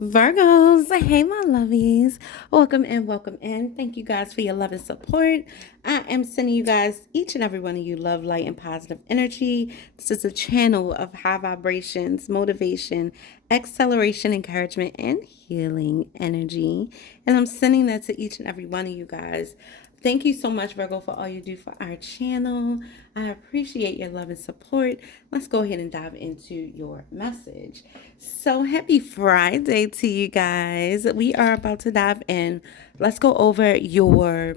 Virgos, hey my lovies. Welcome in, welcome in. Thank you guys for your love and support. I am sending you guys, each and every one of you, love, light, and positive energy. This is a channel of high vibrations, motivation, acceleration, encouragement, and healing energy. And I'm sending that to each and every one of you guys. Thank you so much, Virgo, for all you do for our channel. I appreciate your love and support. Let's go ahead and dive into your message. So, happy Friday to you guys. We are about to dive in. Let's go over your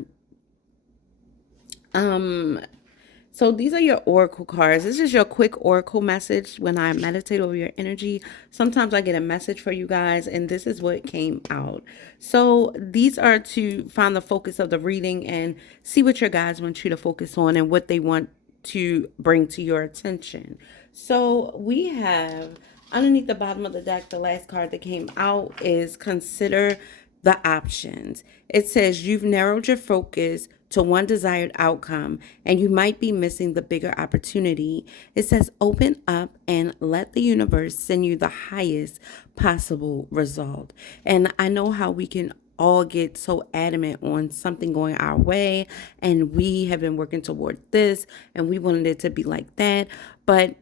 so these are your oracle cards. This is your quick oracle message when I meditate over your energy. Sometimes I get a message for you guys, and this is what came out. So these are to find the focus of the reading and see what your guides want you to focus on and what they want to bring to your attention. So we have underneath the bottom of the deck, the last card that came out is consider the options. It says you've narrowed your focus to one desired outcome and you might be missing the bigger opportunity. It says open up and let the universe send you the highest possible result. And I know how we can all get so adamant on something going our way, and we have been working toward this and we wanted it to be like that, but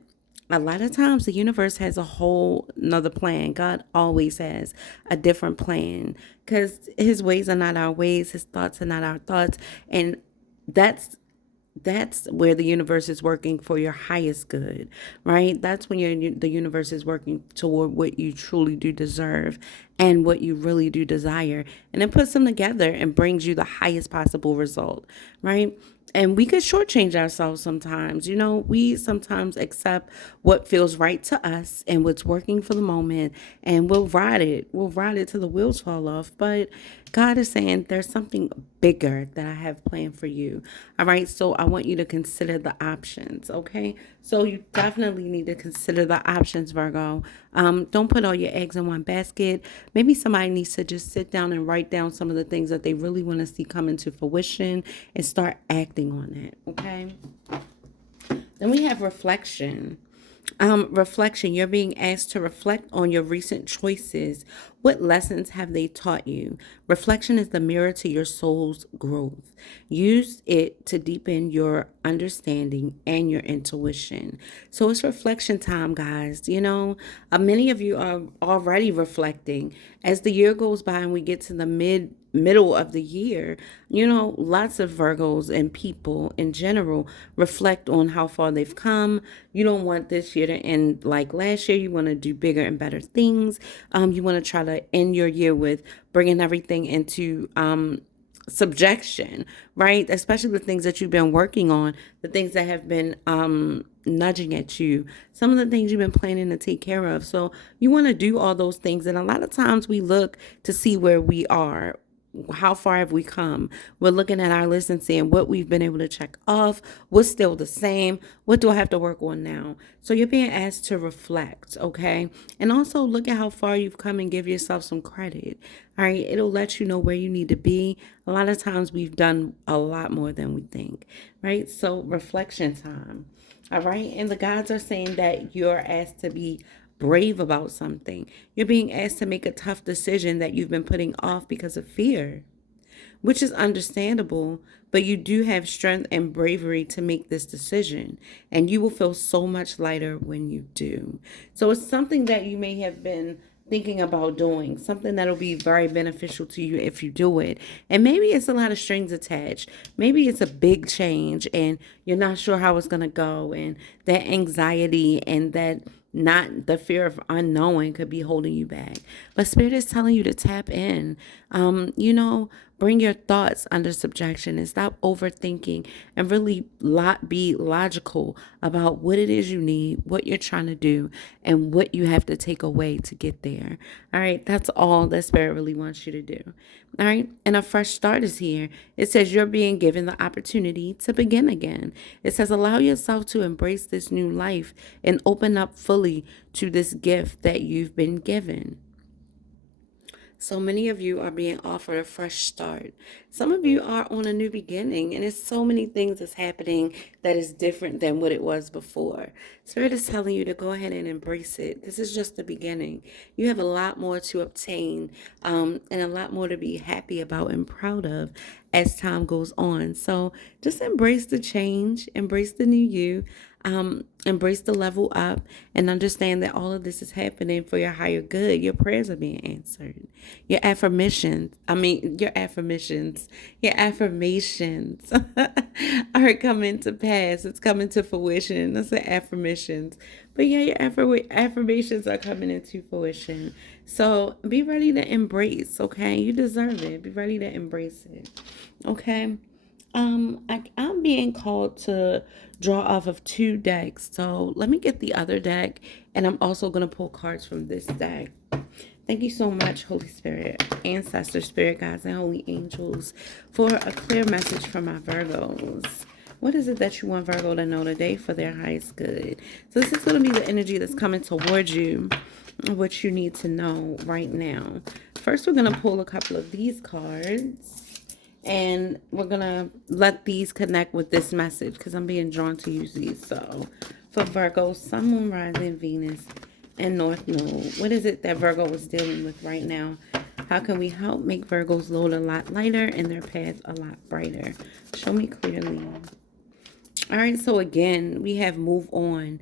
a lot of times the universe has a whole nother plan. God always has a different plan because his ways are not our ways. His thoughts are not our thoughts. And that's where the universe is working for your highest good, right? That's when the universe is working toward what you truly do deserve and what you really do desire. And it puts them together and brings you the highest possible result, right? And we could shortchange ourselves sometimes. You know, we sometimes accept what feels right to us and what's working for the moment, and we'll ride it. We'll ride it till the wheels fall off. But God is saying there's something bigger that I have planned for you. All right. So I want you to consider the options. Okay. So you definitely need to consider the options, Virgo. Don't put all your eggs in one basket. Maybe somebody needs to just sit down and write down some of the things that they really want to see come into fruition and start acting on it. Okay. Then we have reflection. Reflection. You're being asked to reflect on your recent choices. What lessons have they taught you? Reflection is the mirror to your soul's growth. Use it to deepen your understanding and your intuition. So it's reflection time, guys. You know, many of you are already reflecting. As the year goes by and we get to the middle of the year, you know, lots of Virgos and people in general reflect on how far they've come. You don't want this year to end like last year. You want to do bigger and better things. You want to try to end your year with bringing everything into subjection, right? Especially the things that you've been working on, the things that have been nudging at you, some of the things you've been planning to take care of. So you want to do all those things. And a lot of times we look to see where we are. How far have we come? We're looking at our list and seeing what we've been able to check off, what's still the same, what do I have to work on now? So you're being asked to reflect, okay? And also look at how far you've come and give yourself some credit. All right, it'll let you know where you need to be. A lot of times we've done a lot more than we think, right? So reflection time. All right, and the gods are saying that you're asked to be brave about something. You're being asked to make a tough decision that you've been putting off because of fear, which is understandable, but you do have strength and bravery to make this decision, and you will feel so much lighter when you do. So it's something that you may have been thinking about doing, something that'll be very beneficial to you if you do it. And maybe it's a lot of strings attached. Maybe it's a big change and you're not sure how it's going to go, and that anxiety and that not the fear of unknowing could be holding you back. But Spirit is telling you to tap in. You know, bring your thoughts under subjection and stop overthinking and really be logical about what it is you need, what you're trying to do, and what you have to take away to get there. All right, that's all that Spirit really wants you to do. All right, and a fresh start is here. It says you're being given the opportunity to begin again. It says allow yourself to embrace this new life and open up fully to this gift that you've been given. So many of you are being offered a fresh start. Some of you are on a new beginning, and it's so many things that's happening that is different than what it was before. Spirit is telling you to go ahead and embrace it. This is just the beginning. You have a lot more to obtain, and a lot more to be happy about and proud of as time goes on. So just embrace the change, embrace the new you. Embrace the level up and understand that all of this is happening for your higher good. Your prayers are being answered. Your affirmations are coming to pass. It's coming to fruition. That's the affirmations. But yeah, your affirmations are coming into fruition. So be ready to embrace, okay? You deserve it. Be ready to embrace it, okay? I'm being called to draw off of two decks. So let me get the other deck, and I'm also going to pull cards from this deck. Thank you so much, Holy Spirit, Ancestor Spirit Guides, and Holy Angels, for a clear message from my Virgos. What is it that you want Virgo to know today for their highest good? So this is going to be the energy that's coming towards you, what you need to know right now. First, we're going to pull a couple of these cards. And we're going to let these connect with this message because I'm being drawn to use these. So for Virgo, Sun, Moon, Rising, Venus, and North Node. What is it that Virgo is dealing with right now? How can we help make Virgo's load a lot lighter and their path a lot brighter? Show me clearly. All right, so again, we have moving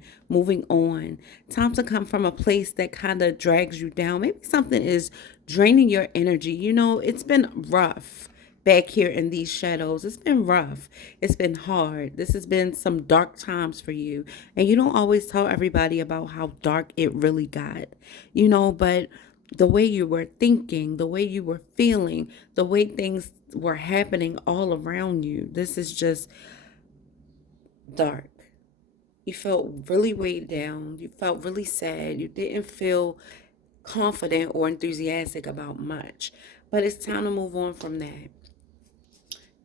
on. Time to come from a place that kind of drags you down. Maybe something is draining your energy. You know, it's been rough back here in these shadows. It's been rough. It's been hard. This has been some dark times for you. And you don't always tell everybody about how dark it really got, but the way you were thinking, the way you were feeling, the way things were happening all around you, this is just dark. You felt really weighed down. You felt really sad. You didn't feel confident or enthusiastic about much. But it's time to move on from that.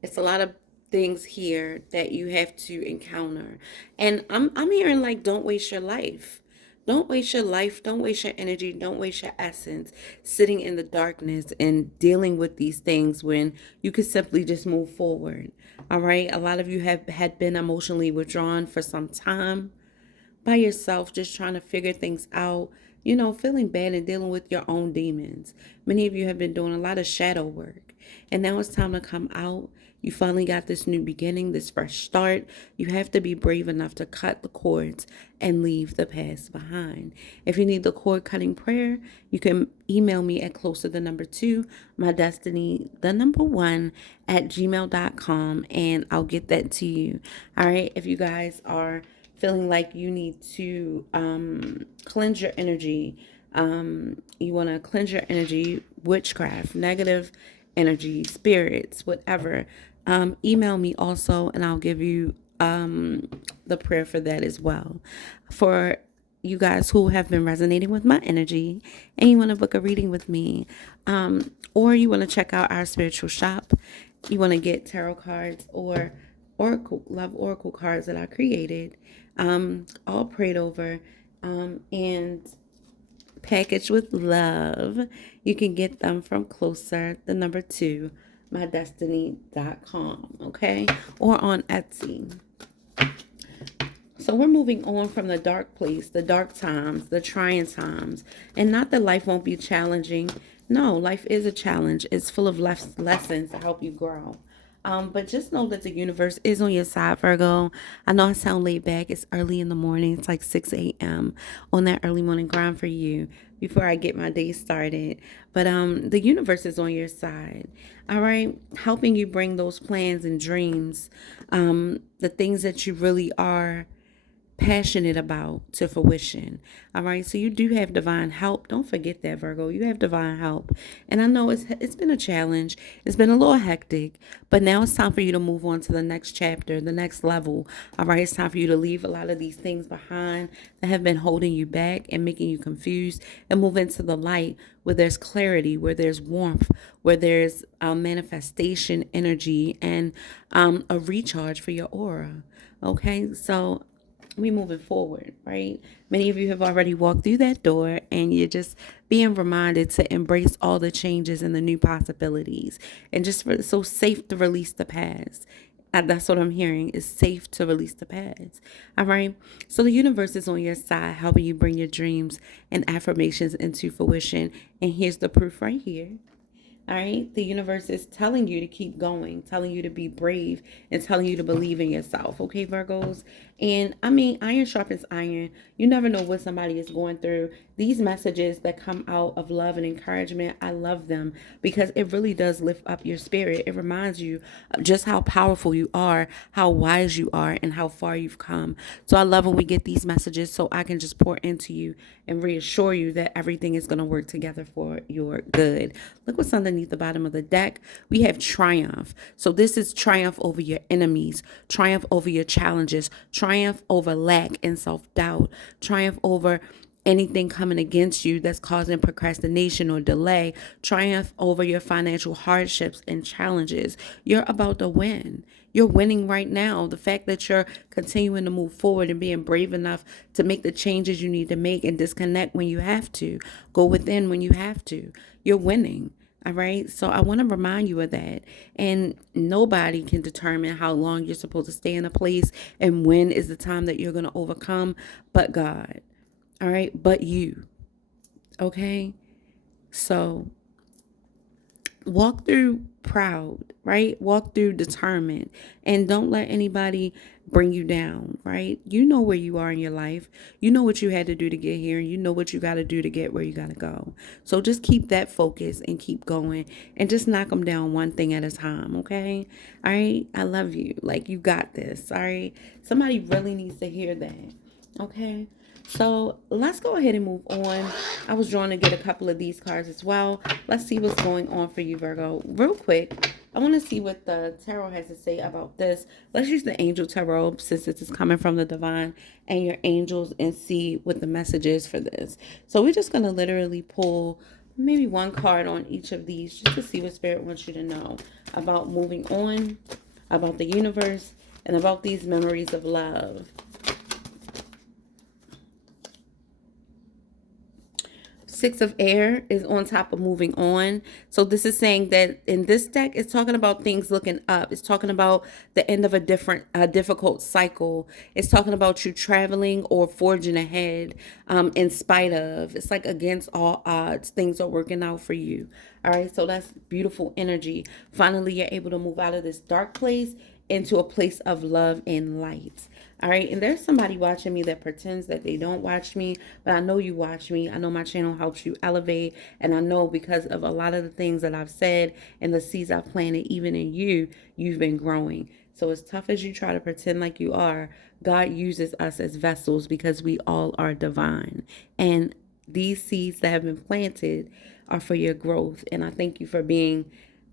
It's a lot of things here that you have to encounter. And I'm hearing like, don't waste your life. Don't waste your life. Don't waste your energy. Don't waste your essence sitting in the darkness and dealing with these things when you could simply just move forward. All right. A lot of you have had been emotionally withdrawn for some time by yourself, just trying to figure things out, feeling bad and dealing with your own demons. Many of you have been doing a lot of shadow work, and now it's time to come out. You finally got this new beginning, this fresh start. You have to be brave enough to cut the cords and leave the past behind. If you need the cord cutting prayer, you can email me at closer2MyDestinys, the number one, at gmail.com, and I'll get that to you. All right. If you guys are feeling like you need to cleanse your energy, you want to cleanse your energy, witchcraft, negative energy, spirits, whatever, email me also, and I'll give you the prayer for that as well. For you guys who have been resonating with my energy and you want to book a reading with me, or you want to check out our spiritual shop, you want to get tarot cards or oracle cards that I created, all prayed over, and packaged with love. You can get them from Closer, the number 2, MyDestinys.com, okay? Or on Etsy. So we're moving on from the dark place, the dark times, the trying times. And not that life won't be challenging. No, life is a challenge. It's full of lessons to help you grow. But just know that the universe is on your side, Virgo. I know I sound laid back. It's early in the morning. It's like 6 a.m. on that early morning grind for you before I get my day started. But the universe is on your side, all right? Helping you bring those plans and dreams, the things that you really are passionate about to fruition. All right. So you do have divine help. Don't forget that, Virgo. You have divine help. And I know it's been a challenge. It's been a little hectic, but now it's time for you to move on to the next chapter, the next level. All right. It's time for you to leave a lot of these things behind that have been holding you back and making you confused, and move into the light where there's clarity, where there's warmth, where there's manifestation energy, and a recharge for your aura. Okay. So we moving forward, right? Many of you have already walked through that door and you're just being reminded to embrace all the changes and the new possibilities and just for so safe to release the past. That's what I'm hearing is safe to release the past. All right. So the universe is on your side, helping you bring your dreams and affirmations into fruition. And here's the proof right here. All right. The universe is telling you to keep going, telling you to be brave, and telling you to believe in yourself. Okay, Virgos. And I mean, iron sharpens iron. You never know what somebody is going through. These messages that come out of love and encouragement, I love them because it really does lift up your spirit. It reminds you of just how powerful you are, how wise you are, and how far you've come. So I love when we get these messages so I can just pour into you and reassure you that everything is going to work together for your good. Look what's underneath the bottom of the deck. We have triumph. So this is triumph over your enemies, triumph over your challenges, triumph over lack and self-doubt, triumph over anything coming against you that's causing procrastination or delay, triumph over your financial hardships and challenges. You're about to win. You're winning right now. The fact that you're continuing to move forward and being brave enough to make the changes you need to make and disconnect when you have to, go within when you have to, you're winning. All right. So I want to remind you of that. And nobody can determine how long you're supposed to stay in a place and when is the time that you're going to overcome but God. All right. But you. Okay. So walk through proud, right? Walk through determined and don't let anybody bring you down, right? You know where you are in your life. You know what you had to do to get here. You know what you got to do to get where you got to go. So just keep that focus and keep going and just knock them down one thing at a time, okay? All right? I love you. Like, you got this, all right? Somebody really needs to hear that, okay? So let's go ahead and move on. I was drawn to get a couple of these cards as well. Let's see what's going on for you, Virgo. Real quick, I want to see what the tarot has to say about this. Let's use the angel tarot since this is coming from the divine and your angels and see what the message is for this. So we're just going to literally pull maybe one card on each of these just to see what spirit wants you to know about moving on, about the universe, and about these memories of love. Six of Air is on top of moving on. So this is saying that in this deck, it's talking about things looking up. It's talking about the end of a difficult cycle. It's talking about you traveling or forging ahead in spite of. It's like against all odds, things are working out for you. All right, so that's beautiful energy. Finally, you're able to move out of this dark place into a place of love and light. All right. And there's somebody watching me that pretends that they don't watch me, but I know you watch me. I know my channel helps you elevate. And I know because of a lot of the things that I've said and the seeds I've planted, even in you, you've been growing. So as tough as you try to pretend like you are, God uses us as vessels because we all are divine. And these seeds that have been planted are for your growth. And I thank you for being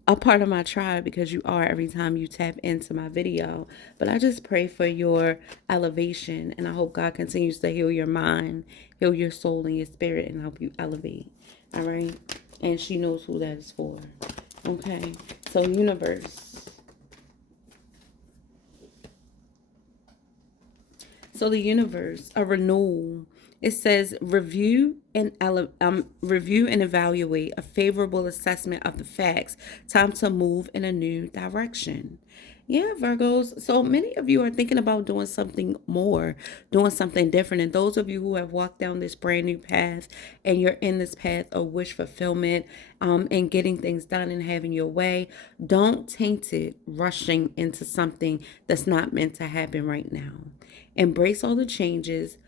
a part of my tribe because you are every time you tap into my video. But I just pray for your elevation and I hope God continues to heal your mind, heal your soul and your spirit and help you elevate. All right. And she knows who that is for. Okay. So universe. So the universe, a renewal. It says review and evaluate a favorable assessment of the facts. Time to move in a new direction. Yeah, Virgos. So many of you are thinking about doing something more, doing something different. And those of you who have walked down this brand new path and you're in this path of wish fulfillment and getting things done and having your way, don't taint it rushing into something that's not meant to happen right now. Embrace all the changes.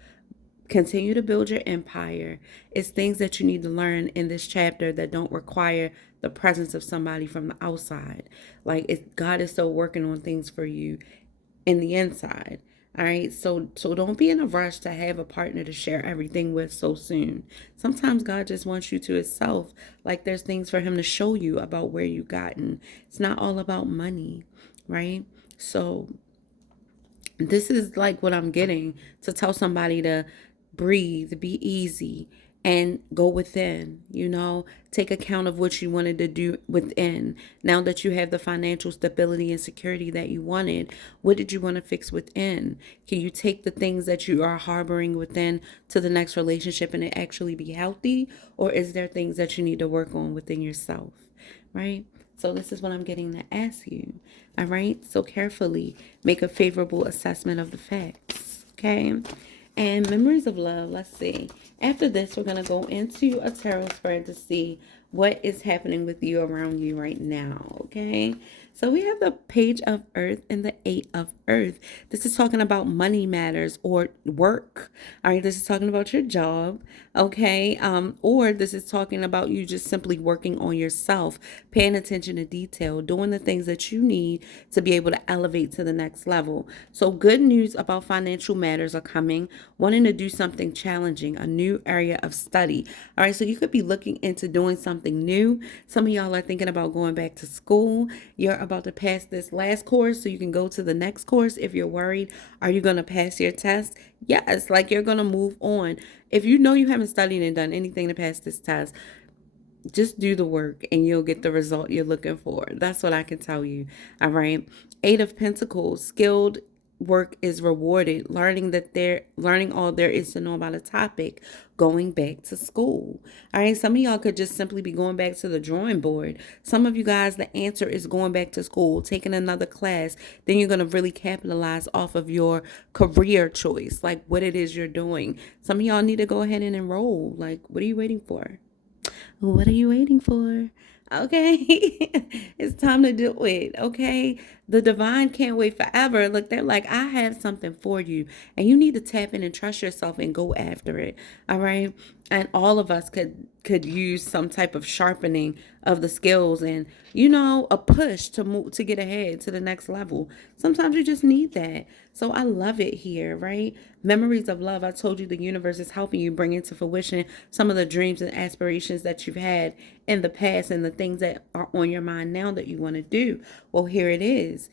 Continue to build your empire. It's things that you need to learn in this chapter that don't require the presence of somebody from the outside. Like God is still working on things for you in the inside. All right. So don't be in a rush to have a partner to share everything with so soon. Sometimes God just wants you to himself. Like there's things for him to show you about where you gotten. It's not all about money, right? So this is like what I'm getting to tell somebody to breathe, be easy, and go within, take account of what you wanted to do within. Now that you have the financial stability and security that you wanted, what did you want to fix within? Can you take the things that you are harboring within to the next relationship and it actually be healthy? Or is there things that you need to work on within yourself, right? So this is what I'm getting to ask you. All right. So carefully make a favorable assessment of the facts. Okay. And memories of love. Let's see. After this, we're going to go into a tarot spread to see what is happening with you around you right now. Okay. So we have the Page of Earth and the Eight of Earth. This is talking about money matters or work. All right. This is talking about your job. Okay. Or this is talking about you just simply working on yourself, paying attention to detail, doing the things that you need to be able to elevate to the next level. So good news about financial matters are coming, wanting to do something challenging, a new area of study. All right. So you could be looking into doing something new. Some of y'all are thinking about going back to school. You're about to pass this last course so you can go to the next course. If you're worried, are you going to pass your test? Yes, like you're going to move on. If you know you haven't studied and done anything to pass this test, just do the work and you'll get the result you're looking for. That's what I can tell you. All right. Eight of Pentacles, skilled work is rewarded. Learning all there is to know about a topic, going back to school. All right. Some of y'all could just simply be going back to the drawing board. Some of you guys, the answer is going back to school, taking another class. Then you're going to really capitalize off of your career choice, like what it is you're doing. Some of y'all need to go ahead and enroll. Like, what are you waiting for? What are you waiting for? Okay. It's time to do it. Okay. The divine can't wait forever. Look, they're like, I have something for you. And you need to tap in and trust yourself and go after it. All right. And all of us could use some type of sharpening of the skills and, a push to move to get ahead to the next level. Sometimes you just need that. So I love it here, right? Memories of love. I told you the universe is helping you bring into fruition some of the dreams and aspirations that you've had in the past and the things that are on your mind now that you want to do. Well, here it is.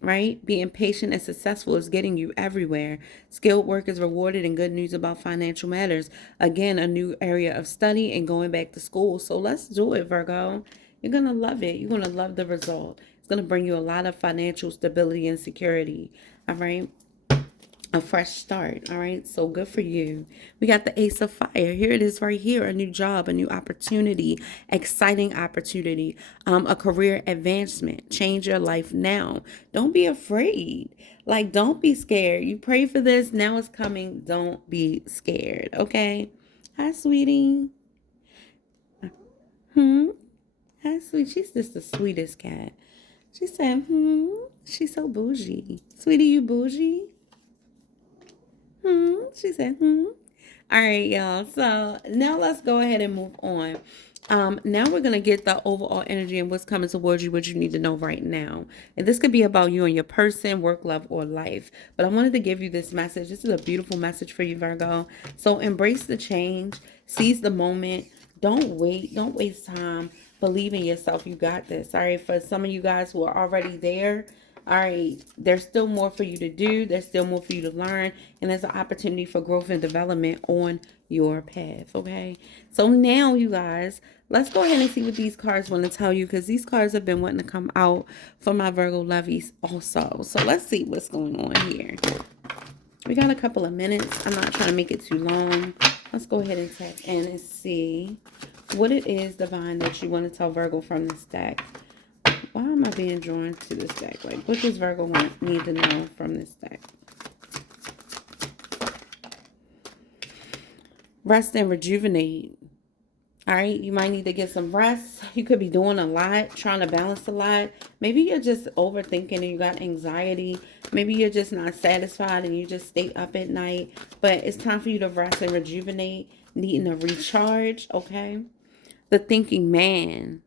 Right? Being patient and successful is getting you everywhere. Skilled work is rewarded and good news about financial matters. Again, a new area of study and going back to school. So let's do it, Virgo. You're going to love it. You're going to love the result. It's going to bring you a lot of financial stability and security. All right. A fresh start. All right. So good for you. We got the Ace of Fire. Here it is right here. A new job, a new opportunity, exciting opportunity, a career advancement. Change your life now. Don't be afraid. Like, don't be scared. You pray for this. Now it's coming. Don't be scared. Okay. Hi, sweetie. Hi, sweet. She's just the sweetest cat. She said, She's so bougie. Sweetie, you bougie? She said, All right, y'all. So now let's go ahead and move on. Now we're going to get the overall energy and what's coming towards you, what you need to know right now. And this could be about you and your person, work, love, or life. But I wanted to give you this message. This is a beautiful message for you, Virgo. So embrace the change. Seize the moment. Don't wait. Don't waste time. Believe in yourself. You got this. All right. For some of you guys who are already there, all right, there's still more for you to do. There's still more for you to learn. And there's an opportunity for growth and development on your path, okay? So now, you guys, let's go ahead and see what these cards want to tell you, because these cards have been wanting to come out for my Virgo lovies also. So let's see what's going on here. We got a couple of minutes. I'm not trying to make it too long. Let's go ahead and tap in and see what it is, divine, that you want to tell Virgo from this deck. Why am I being drawn to this deck? Like, what does Virgo need to know from this deck? Rest and rejuvenate. All right, you might need to get some rest. You could be doing a lot, trying to balance a lot. Maybe you're just overthinking and you got anxiety. Maybe you're just not satisfied and you just stay up at night. But it's time for you to rest and rejuvenate, needing a recharge, okay? The thinking man.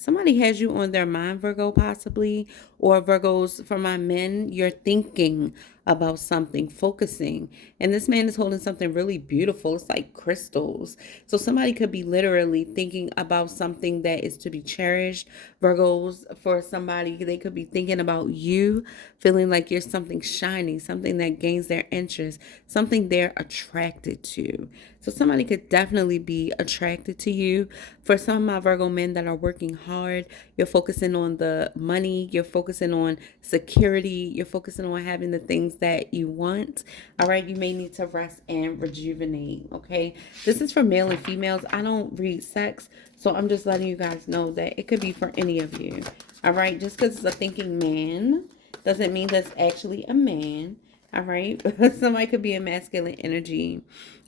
Somebody has you on their mind, Virgo, possibly, Or Virgos, for my men, you're thinking about something, focusing. And this man is holding something really beautiful. It's like crystals. So somebody could be literally thinking about something that is to be cherished. Virgos, for somebody, they could be thinking about you, feeling like you're something shiny, something that gains their interest, something they're attracted to. So somebody could definitely be attracted to you. For some of my Virgo men that are working hard, you're focusing on the money, you're focusing on security, you're focusing on having the things that you want. All right, you may need to rest and rejuvenate. Okay, this is for male and females. I don't read sex, so I'm just letting you guys know that it could be for any of you. All right, just because it's a thinking man doesn't mean that's actually a man. All right, somebody could be a masculine energy.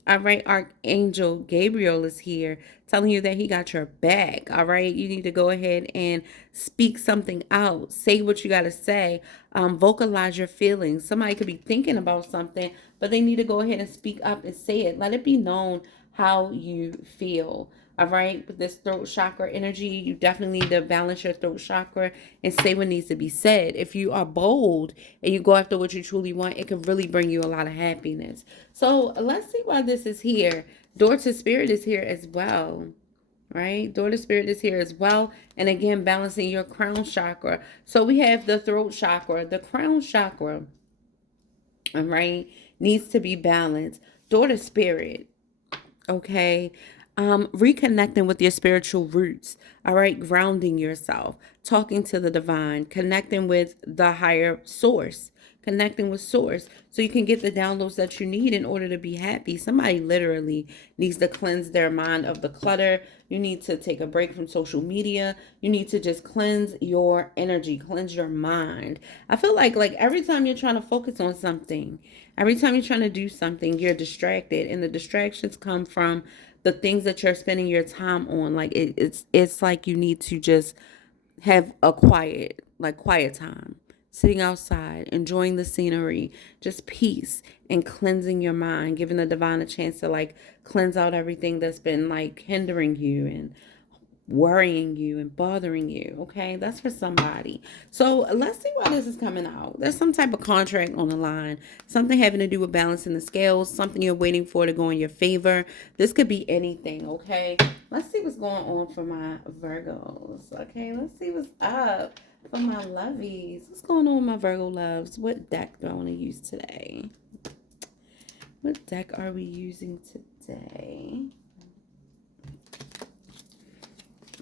All right, Archangel Gabriel is here telling you that he got your back. All right, you need to go ahead and speak something out. Say what you got to say. Vocalize your feelings. Somebody could be thinking about something, but they need to go ahead and speak up and say it. Let it be known how you feel. All right, with this throat chakra energy, you definitely need to balance your throat chakra and say what needs to be said. If you are bold and you go after what you truly want, it can really bring you a lot of happiness. So let's see why this is here. Door to Spirit is here as well. Right? Door to Spirit is here as well. And again, balancing your crown chakra. So we have the throat chakra, the crown chakra, all right, needs to be balanced. Door to Spirit, okay, reconnecting with your spiritual roots. All right, grounding yourself, talking to the divine, connecting with the higher source, connecting with source so you can get the downloads that you need in order to be happy. Somebody literally needs to cleanse their mind of the clutter. You need to take a break from social media. You need to just cleanse your energy, cleanse your mind. I feel like every time you're trying to focus on something, every time you're trying to do something, you're distracted, and the distractions come from the things that you're spending your time on. Like it's like you need to just have a quiet time, sitting outside, enjoying the scenery, just peace and cleansing your mind, giving the divine a chance to like cleanse out everything that's been like hindering you and worrying you and bothering you. Okay, that's for somebody. So let's see why this is coming out. There's some type of contract on the line, something having to do with balancing the scales, something you're waiting for to go in your favor. This could be anything. Okay, let's see what's going on for my Virgos. Okay, let's see what's up for my lovies. What's going on with my Virgo loves? What deck do I want to use today? What deck are we using today?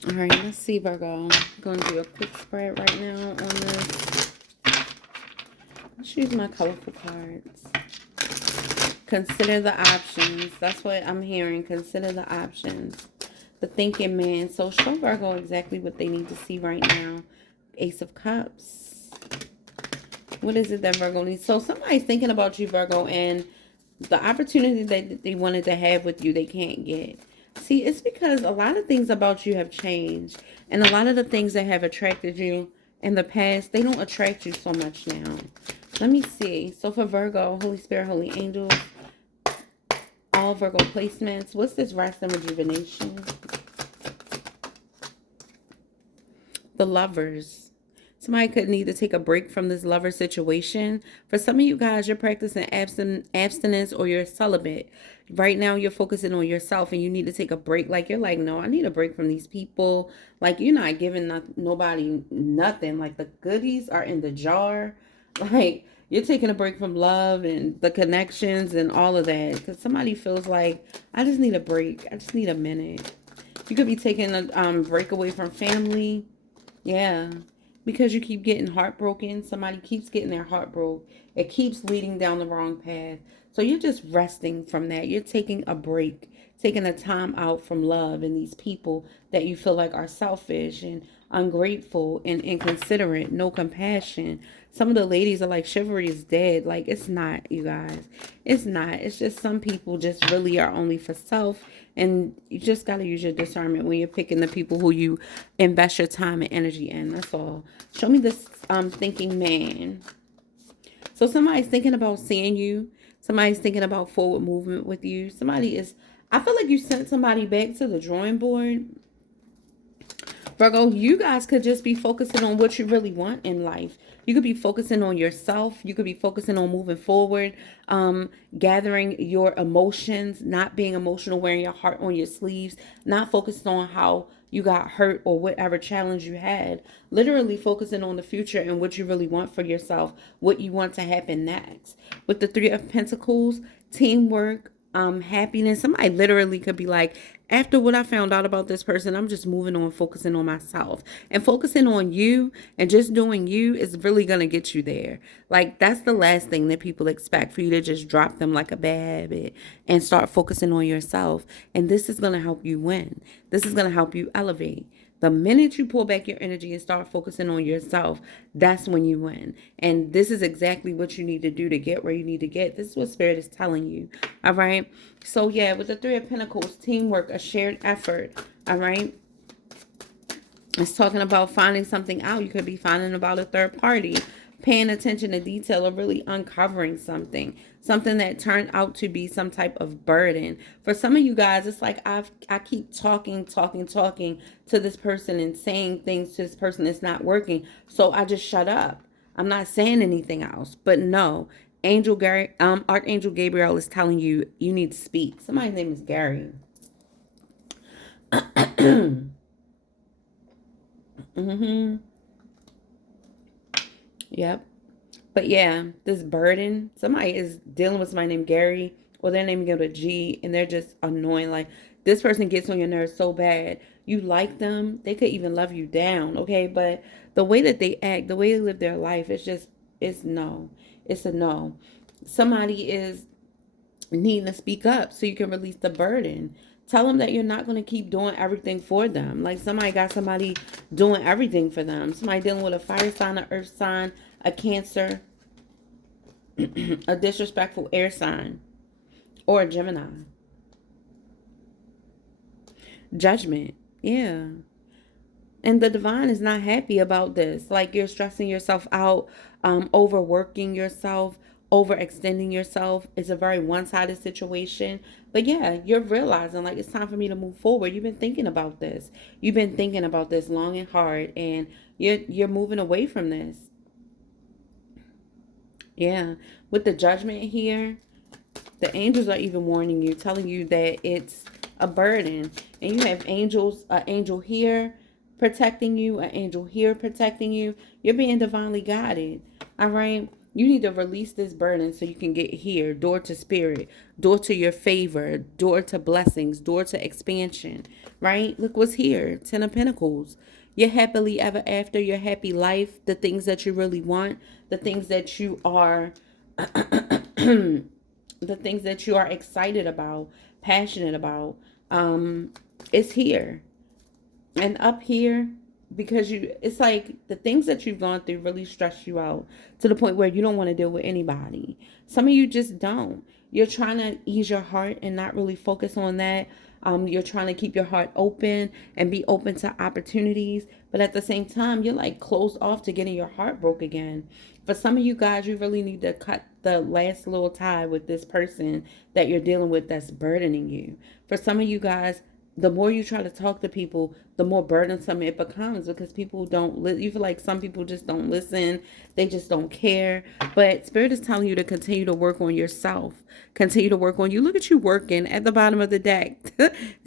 All right, let's see, Virgo. I'm going to do a quick spread right now on this. Let's use my colorful cards. Consider the options. That's what I'm hearing. Consider the options. The thinking man. So show Virgo exactly what they need to see right now. Ace of Cups. What is it that Virgo needs? So somebody's thinking about you, Virgo, and the opportunity that they wanted to have with you, they can't get. See, it's because a lot of things about you have changed. And a lot of the things that have attracted you in the past, they don't attract you so much now. Let me see. So for Virgo, Holy Spirit, Holy Angels, all Virgo placements. What's this rest and rejuvenation? The Lovers. Somebody could need to take a break from this lover situation. For some of you guys, you're practicing abstinence or you're celibate. Right now, you're focusing on yourself and you need to take a break. Like, you're like, no, I need a break from these people. Like, you're not giving nobody nothing. Like, the goodies are in the jar. Like, you're taking a break from love and the connections and all of that. Because somebody feels like, I just need a break. I just need a minute. You could be taking a break away from family. Yeah. Because you keep getting heartbroken. Somebody keeps getting their heart broke. It keeps leading down the wrong path. So you're just resting from that. You're taking a break, taking a time out from love and these people that you feel like are selfish and ungrateful and inconsiderate, no compassion. Some of the ladies are like, chivalry is dead. Like, it's not, you guys. It's not. It's just some people just really are only for self. And you just got to use your discernment when you're picking the people who you invest your time and energy in. That's all. Show me this thinking man. So somebody's thinking about seeing you. Somebody's thinking about forward movement with you. Somebody is, I feel like you sent somebody back to the drawing board. Virgo, you guys could just be focusing on what you really want in life. You could be focusing on yourself. You could be focusing on moving forward, gathering your emotions, not being emotional, wearing your heart on your sleeves, not focusing on how you got hurt or whatever challenge you had. Literally focusing on the future and what you really want for yourself, what you want to happen next. With the Three of Pentacles, teamwork, happiness. Somebody literally could be like, after what I found out about this person, I'm just moving on, focusing on myself. And focusing on you and just doing you is really going to get you there. Like, that's the last thing that people expect, for you to just drop them like a bad habit and start focusing on yourself. And this is going to help you win. This is going to help you elevate. The minute you pull back your energy and start focusing on yourself, that's when you win. And this is exactly what you need to do to get where you need to get. This is what Spirit is telling you. All right. So yeah, with the Three of Pentacles, teamwork, a shared effort. All right. It's talking about finding something out. You could be finding about a third party, paying attention to detail, or really uncovering something that turned out to be some type of burden. For some of you guys, it's like I keep talking to this person and saying things to this person that's not working, so I just shut up. I'm not saying anything else. But no, Archangel Gabriel is telling you, you need to speak. Somebody's name is Gary. Yep. But yeah, this burden, somebody is dealing with somebody named Gary, or their name begins with a G, and they're just annoying. Like, this person gets on your nerves so bad. You like them, they could even love you down, okay? But the way that they act, the way they live their life, it's no. It's a no. Somebody is needing to speak up so you can release the burden. Tell them that you're not going to keep doing everything for them. Like, somebody got somebody doing everything for them. Somebody dealing with a fire sign, an earth sign, a Cancer, a disrespectful air sign, or a Gemini. Judgment. Yeah. And the divine is not happy about this. Like, you're stressing yourself out, overworking yourself, overextending yourself. It's a very one-sided situation. But yeah, you're realizing, like, it's time for me to move forward. You've been thinking about this. You've been thinking about this long and hard, and you're moving away from this. Yeah. With the Judgment here, the angels are even warning you, telling you that it's a burden. And you have angels, an angel here protecting you, an angel here protecting you. You're being divinely guided. All right. You need to release this burden so you can get here. Door to spirit, door to your favor, door to blessings, door to expansion. Right? Look what's here. Ten of Pentacles. Your happily ever after, your happy life, the things that you really want, the things that you are the things that you are excited about, passionate about, it's here. And up here, because it's like the things that you've gone through really stress you out to the point where you don't want to deal with anybody. Some of you just don't. You're trying to ease your heart and not really focus on that. You're trying to keep your heart open and be open to opportunities. But at the same time, you're like closed off to getting your heart broke again. For some of you guys, you really need to cut the last little tie with this person that you're dealing with that's burdening you. For some of you guys, the more you try to talk to people, the more burdensome it becomes, because people don't you feel like some people just don't listen. They just don't care. But Spirit is telling you to continue to work on yourself. Continue to work on you. Look at you working at the bottom of the deck.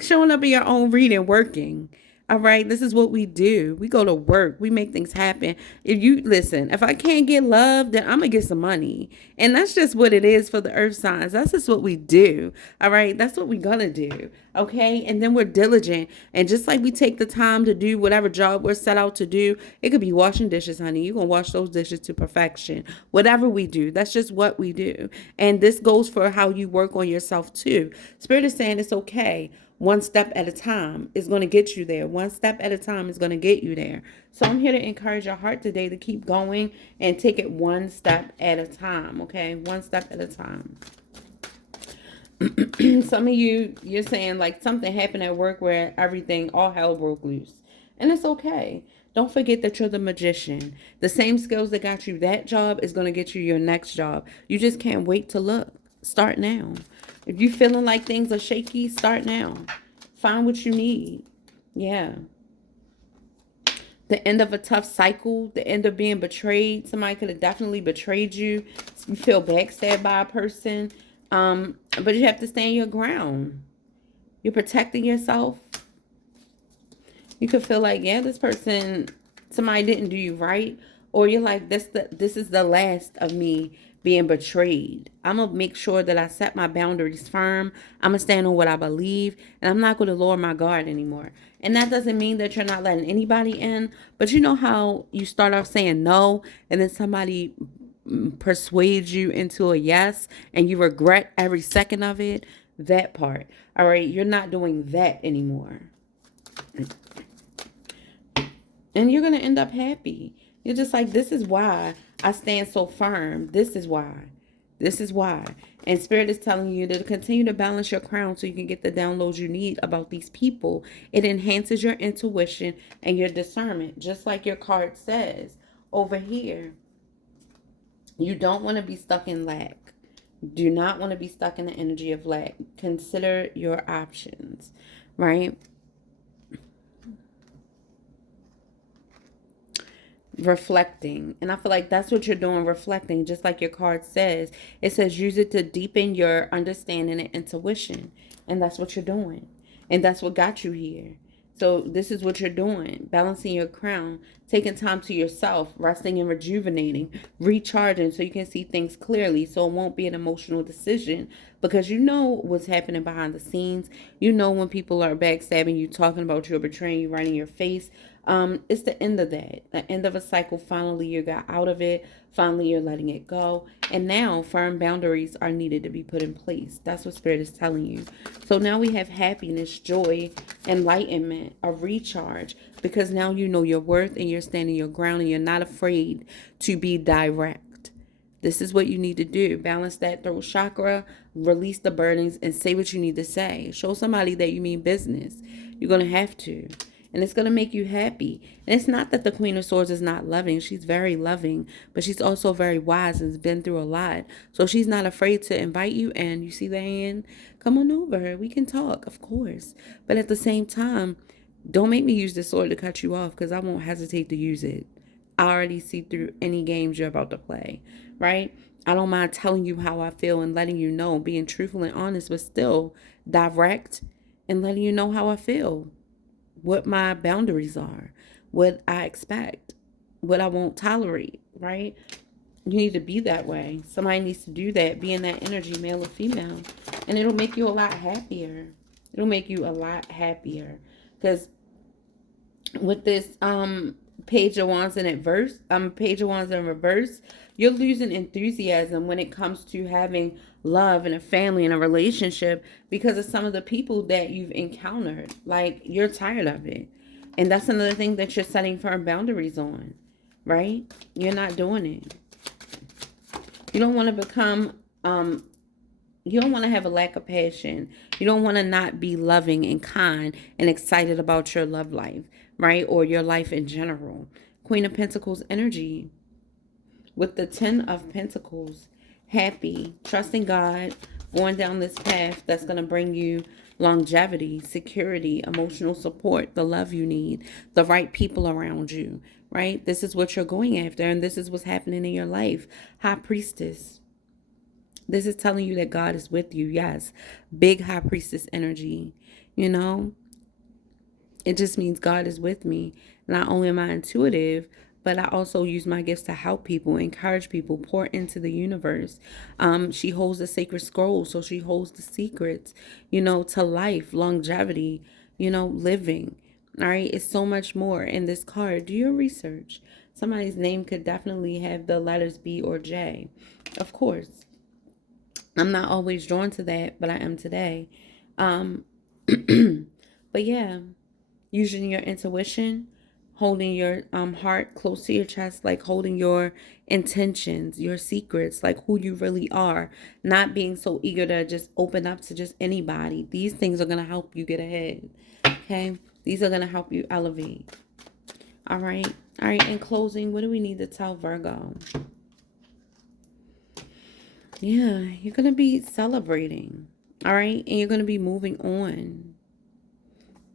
Showing up in your own reading, working. All right, this is what we do. We go to work. We make things happen. If I can't get love, then I'm going to get some money. And that's just what it is for the earth signs. That's just what we do. All right, that's what we're going to do. Okay, and then we're diligent. And just like we take the time to do whatever job we're set out to do, it could be washing dishes, honey. You're going to wash those dishes to perfection. Whatever we do, that's just what we do. And this goes for how you work on yourself too. Spirit is saying it's okay. One step at a time is going to get you there. One step at a time is going to get you there. So I'm here to encourage your heart today to keep going and take it one step at a time. Okay, one step at a time. Some of you're saying like something happened at work where all hell broke loose. And it's okay. Don't forget that you're the magician. The same skills that got you that job is going to get you your next job. You just can't wait to look. Start now. If you're feeling like things are shaky, start now. Find what you need. Yeah. The end of a tough cycle, the end of being betrayed. Somebody could have definitely betrayed you. You feel backstabbed by a person. But you have to stand your ground. You're protecting yourself. You could feel like, yeah, this person, somebody didn't do you right. Or you're like, this is the last of me being betrayed. I'm going to make sure that I set my boundaries firm. I'm going to stand on what I believe. And I'm not going to lower my guard anymore. And that doesn't mean that you're not letting anybody in. But you know how you start off saying no, and then somebody persuades you into a yes, and you regret every second of it? That part. All right, you're not doing that anymore. And you're going to end up happy. You're just like, this is why I stand so firm. This is why. This is why. And Spirit is telling you to continue to balance your crown so you can get the downloads you need about these people. It enhances your intuition and your discernment, just like your card says over here. You don't want to be stuck in lack. Do not want to be stuck in the energy of lack. Consider your options, right? Reflecting. And I feel like that's what you're doing, reflecting, just like your card says. It says use it to deepen your understanding and intuition. And that's what you're doing. And that's what got you here. So this is what you're doing. Balancing your crown, taking time to yourself, resting and rejuvenating, recharging so you can see things clearly, so it won't be an emotional decision, because you know what's happening behind the scenes. You know when people are backstabbing you, talking about you, or betraying you right in your face. It's the end of that. The end of a cycle. Finally, you got out of it. Finally, you're letting it go. And now firm boundaries are needed to be put in place. That's what Spirit is telling you. So now we have happiness, joy, enlightenment, a recharge, because now you know your worth and you're standing your ground and you're not afraid to be direct. This is what you need to do. Balance that throat chakra, release the burdens, and say what you need to say. Show somebody that you mean business. You're going to have to. And it's going to make you happy. And it's not that the Queen of Swords is not loving. She's very loving, but she's also very wise and has been through a lot. So she's not afraid to invite you in. You see that hand? Come on over. We can talk, of course. But at the same time, don't make me use this sword to cut you off, because I won't hesitate to use it. I already see through any games you're about to play, right? I don't mind telling you how I feel and letting you know, being truthful and honest, but still direct and letting you know how I feel, what my boundaries are, what I expect, what I won't tolerate, right? You need to be that way. Somebody needs to do that, be in that energy, male or female, and it'll make you a lot happier. It'll make you a lot happier, because with this Page of Wands in reverse, you're losing enthusiasm when it comes to having love and a family and a relationship, because of some of the people that you've encountered. Like, you're tired of it. And that's another thing that you're setting firm boundaries on, right? You're not doing it. You don't want to become you don't want to have a lack of passion. You don't want to not be loving and kind and excited about your love life, right? Or your life in general. Queen of Pentacles energy with the 10 of Pentacles. Happy, trusting God, going down this path that's going to bring you longevity, security, emotional support, the love you need, the right people around you, right? This is what you're going after, and this is what's happening in your life. High Priestess. This is telling you that God is with you. Yes. Big High Priestess energy. You know, it just means God is with me. Not only am I intuitive, but I also use my gifts to help people, encourage people, pour into the universe. She holds the sacred scroll, so she holds the secrets, you know, to life, longevity, you know, living. All right. It's so much more in this card. Do your research. Somebody's name could definitely have the letters B or J. Of course. I'm not always drawn to that, but I am today. But yeah, using your intuition, holding your heart close to your chest, like holding your intentions, your secrets, like who you really are, not being so eager to just open up to just anybody. These things are going to help you get ahead. Okay? These are going to help you elevate. All right? All right, in closing, what do we need to tell Virgo? Yeah, you're going to be celebrating, all right? And you're going to be moving on.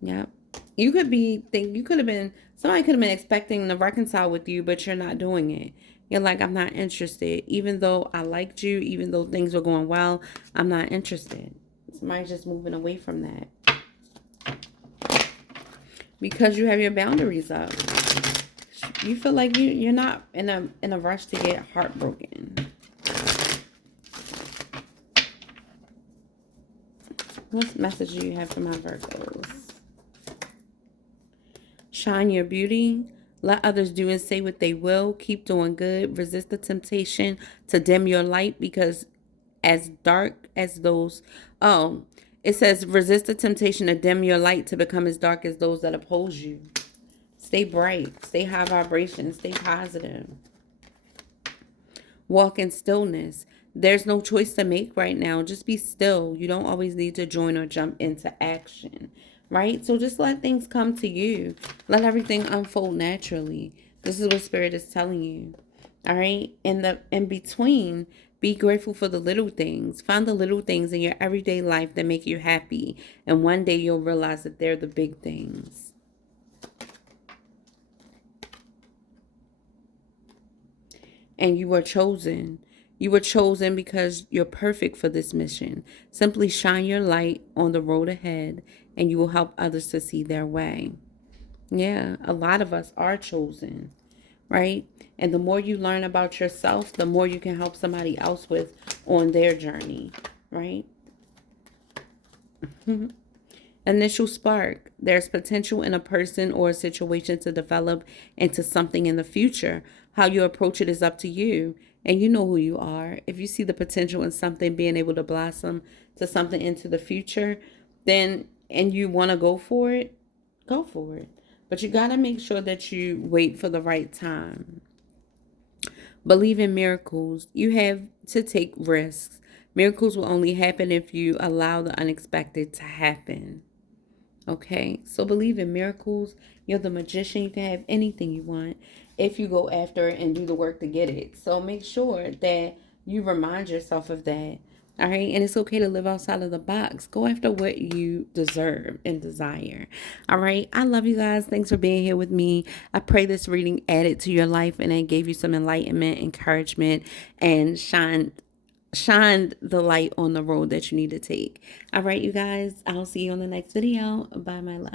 Yep. You could be think you could have been somebody could have been expecting to reconcile with you, but you're not doing it. You're like, I'm not interested. Even though I liked you, even though things were going well, I'm not interested. Somebody's just moving away from that because you have your boundaries up. You feel like you're not in a rush to get heartbroken. What message do you have for my Virgos? Shine your beauty. Let others do and say what they will. Keep doing good. Resist the temptation to dim your light because as dark as those, oh, it says resist the temptation to dim your light to become as dark as those that oppose you. Stay bright. Stay high vibration. Stay positive. Walk in stillness. There's no choice to make right now. Just be still. You don't always need to join or jump into action, right? So just let things come to you. Let everything unfold naturally. This is what Spirit is telling you. All right? In between, be grateful for the little things. Find the little things in your everyday life that make you happy. And one day you'll realize that they're the big things. And you were chosen. You were chosen because you're perfect for this mission. Simply shine your light on the road ahead and you will help others to see their way. Yeah, a lot of us are chosen, right? And the more you learn about yourself, the more you can help somebody else with on their journey, right? Initial spark. There's potential in a person or a situation to develop into something in the future. How you approach it is up to you. And you know who you are. If you see the potential in something being able to blossom to something into the future, then and you want to go for it, go for it. But you got to make sure that you wait for the right time. Believe in miracles. You have to take risks. Miracles will only happen if you allow the unexpected to happen. Okay, so believe in miracles. You're the magician. You can have anything you want if you go after it and do the work to get it. So make sure that you remind yourself of that. All right, and it's okay to live outside of the box. Go after what you deserve and desire. All right, I love you guys. Thanks for being here with me. I pray this reading added to your life and it gave you some enlightenment, encouragement, and shined the light on the road that you need to take. All right, you guys, I'll see you on the next video. Bye, my love.